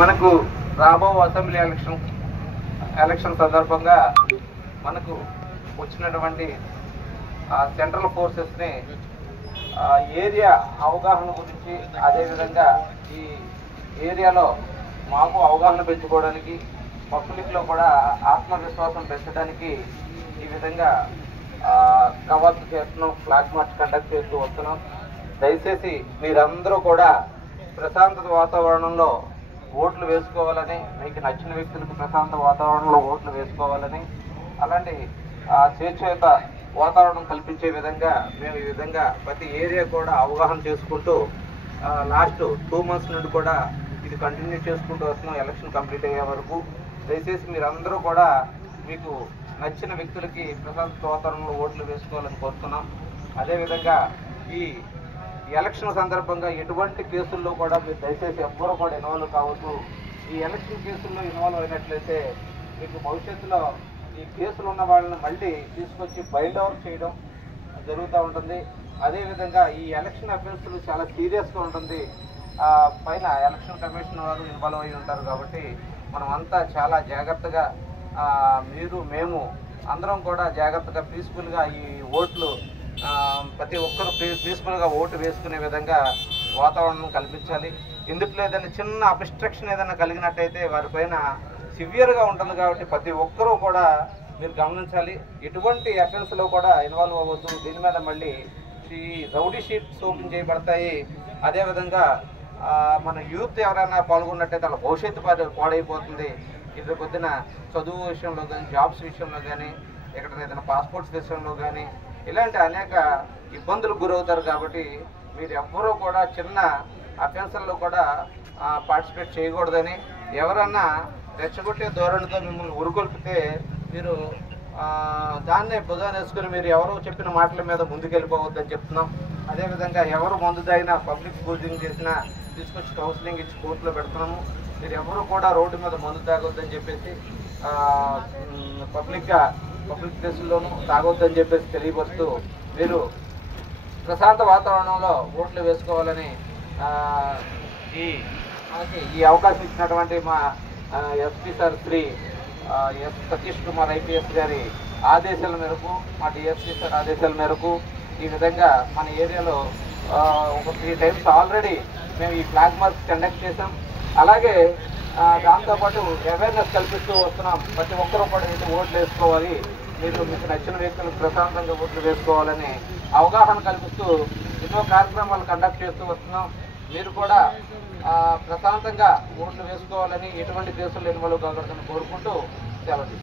మనకు రాబో assembly election సందర్భంగా మనకు వచ్చినటువంటి సెంట్రల్ ఫోర్సెస్ని ఏరియా అవగాహన గురించి, అదేవిధంగా ఈ ఏరియాలో మాకు అవగాహన పెంచుకోవడానికి, పబ్లిక్లో కూడా ఆత్మవిశ్వాసం పెంచడానికి ఈ విధంగా కవాతు చేస్తున్నాం, ఫ్లాగ్ మార్చ్ కండక్ట్ చేస్తూ వస్తున్నాం. దయచేసి మీరందరూ కూడా ప్రశాంత వాతావరణంలో ఓట్లు వేసుకోవాలని, మీకు నచ్చిన వ్యక్తులకు ప్రశాంత వాతావరణంలో ఓట్లు వేసుకోవాలని, అలాంటి స్వేచ్ఛయుత వాతావరణం కల్పించే విధంగా మేము ఈ విధంగా ప్రతి ఏరియా కూడా అవగాహన చేసుకుంటూ లాస్ట్ 2 months నుండి కూడా ఇది కంటిన్యూ చేసుకుంటూ వస్తున్నాం ఎలక్షన్ కంప్లీట్ అయ్యే వరకు. దయచేసి మీరందరూ కూడా మీకు నచ్చిన వ్యక్తులకి ప్రశాంత వాతావరణంలో ఓట్లు వేసుకోవాలని కోరుతున్నాం. అదేవిధంగా ఈ ఎలక్షన్ సందర్భంగా ఎటువంటి కేసుల్లో కూడా మీరు దయచేసి ఎవ్వరూ కూడా ఇన్వాల్వ్ కావద్దు. ఈ ఎలక్షన్ కేసుల్లో ఇన్వాల్వ్ అయినట్లయితే మీకు భవిష్యత్తులో ఈ కేసులు ఉన్న వాళ్ళని మళ్ళీ తీసుకొచ్చి బైండ్ ఓవర్ చేయడం జరుగుతూ ఉంటుంది. అదేవిధంగా ఈ ఎలక్షన్ అఫెన్స్లు చాలా సీరియస్గా ఉంటుంది. పైన ఎలక్షన్ కమిషన్ వారు ఇన్వాల్వ్ అయి ఉంటారు. కాబట్టి మనం అంతా చాలా జాగ్రత్తగా, మేము అందరం కూడా జాగ్రత్తగా పీస్ఫుల్గా ఈ ఓట్లు ప్రతి ఒక్కరూ పీస్ఫుల్గా ఓటు వేసుకునే విధంగా వాతావరణం కల్పించాలి. ఇందులో ఏదైనా చిన్న అబ్స్ట్రక్షన్ ఏదైనా కలిగినట్టయితే వారిపైన సివియర్గా ఉంటుంది. కాబట్టి ప్రతి ఒక్కరూ కూడా మీరు గమనించాలి, ఎటువంటి అఫెన్స్లో కూడా ఇన్వాల్వ్ అవ్వద్దు. దీని మీద మళ్ళీ ఈ రౌడీ షీట్స్ ఓపెన్ చేయబడతాయి. అదేవిధంగా మన యూత్ ఎవరైనా పాల్గొన్నట్టయితే వాళ్ళ భవిష్యత్తు పాడైపోతుంది. ఇద్దరు పొద్దున చదువు విషయంలో కానీ, జాబ్స్ విషయంలో కానీ, ఎక్కడైనా ఏదైనా పాస్పోర్ట్స్ విషయంలో కానీ ఇలాంటి అనేక ఇబ్బందులకు గురవుతారు. కాబట్టి మీరు ఎవ్వరూ కూడా చిన్న అఫెన్స్ల్లో కూడా పార్టిసిపేట్ చేయకూడదని, ఎవరన్నా రెచ్చగొట్టే ధోరణితో మిమ్మల్ని ఉరుకొల్పితే మీరు దాన్నే భుజాన్ని వేసుకుని మీరు ఎవరో చెప్పిన మాటల మీద ముందుకెళ్ళిపోవద్దని చెప్తున్నాం. అదేవిధంగా ఎవరు మందు తాగినా, పబ్లిక్ పూజింగ్ చేసినా తీసుకొచ్చి కౌన్సిలింగ్ ఇచ్చి కోర్టులో పెడుతున్నాము. మీరు ఎవరు కూడా రోడ్డు మీద మందు తాగొద్దని చెప్పేసి, పబ్లిక్ ప్లేసుల్లోనూ తాగొద్దని చెప్పేసి తెలియపరుస్తూ మీరు ప్రశాంత వాతావరణంలో ఓట్లు వేసుకోవాలని ఈ అవకాశం ఇచ్చినటువంటి మా SP sir Shri S Satish Kumar IPS గారి ఆదేశాల మేరకు, మా డిఎస్పీ సార్ ఆదేశాల మేరకు ఈ విధంగా మన ఏరియాలో ఒక 3 times ఆల్రెడీ మేము ఈ ఫ్లాగ్ మార్చ్ కండక్ట్ చేసాం. అలాగే దాంతోపాటు అవేర్నెస్ కల్పిస్తూ వస్తున్నాం. ప్రతి ఒక్కరూ కూడా ఓట్లు వేసుకోవాలి, మీకు నచ్చిన వ్యక్తులకు ప్రశాంతంగా ఓట్లు వేసుకోవాలని అవగాహన కల్పిస్తూ ఎన్నో కార్యక్రమాలు కండక్ట్ చేస్తూ వస్తున్నాం. మీరు కూడా ప్రశాంతంగా ఓట్లు వేసుకోవాలని, ఎటువంటి కేసులు ఇన్వాల్వ్ కాకూడదని కోరుకుంటూ సెలవు.